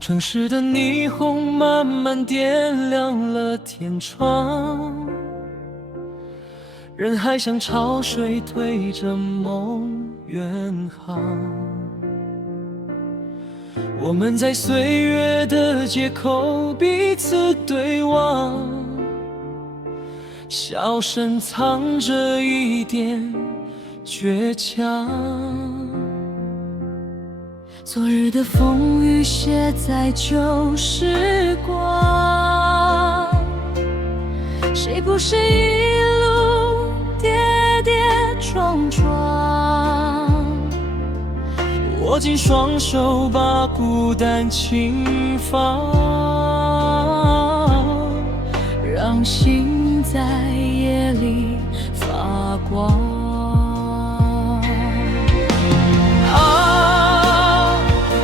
城市的霓虹慢慢点亮了天窗，人海像潮水推着梦远航。我们在岁月的街口彼此对望，笑声藏着一点倔强。昨日的风雨写在旧时光，谁不是一路跌跌撞撞？握紧双手，把孤单轻放，让心在夜里发光。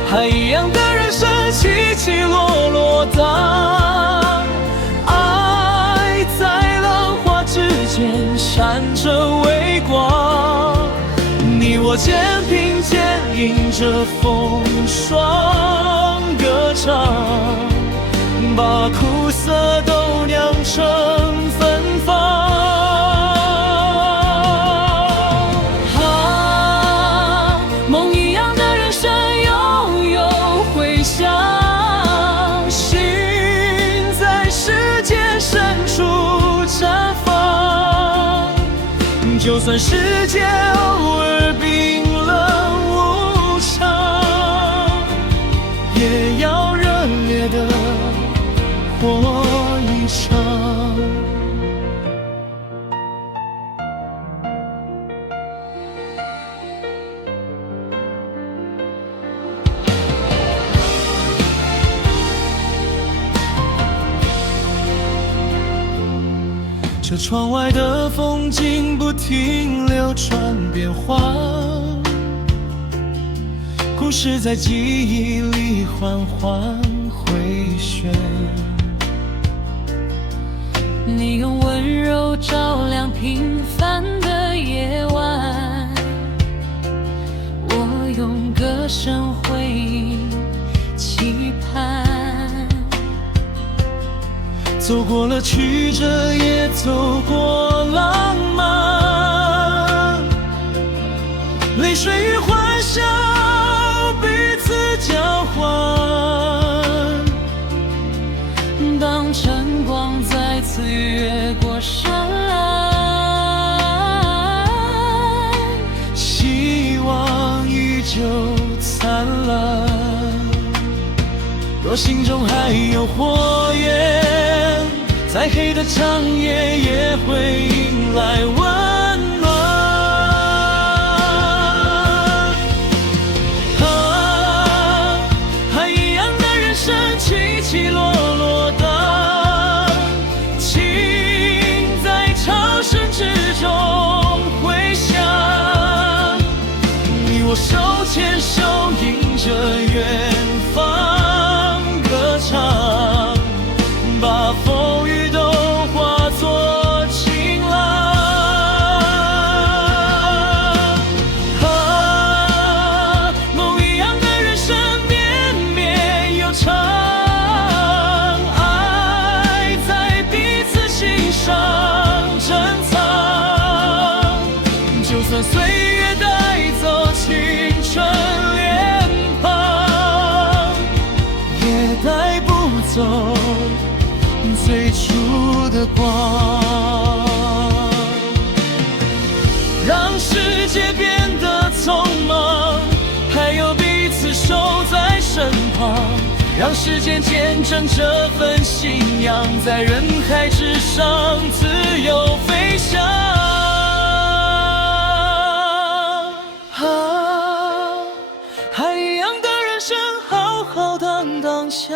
海一样的人生起起落落的，爱在浪花之间闪着微光。你我肩并肩，迎着风霜歌唱，把苦涩都酿成芬芳。就算世界偶尔冰冷无常，也要热烈地活一场。这窗外的风景不停流转变化，故事在记忆里缓缓回旋。你用温柔照亮平凡的夜晚，我用歌声回应期盼。走过了曲折，也走过浪漫，泪水与欢笑彼此交换。当晨光再次越过山岚，希望依旧灿烂。若心中还有火焰，再黑的长夜也会迎来温暖。海一样的人生起起落落的，情在潮声之中回响。你我手牵手，迎着远方歌唱，把风雨都化作晴朗。梦一样的人生绵绵又长，爱在彼此心上珍藏。就算岁月带走青春脸庞，也带不走最初的光。让世界变得匆忙，还有彼此守在身旁。让时间见证这份信仰，在人海之上自由飞翔。海一样的人生，好好当当下。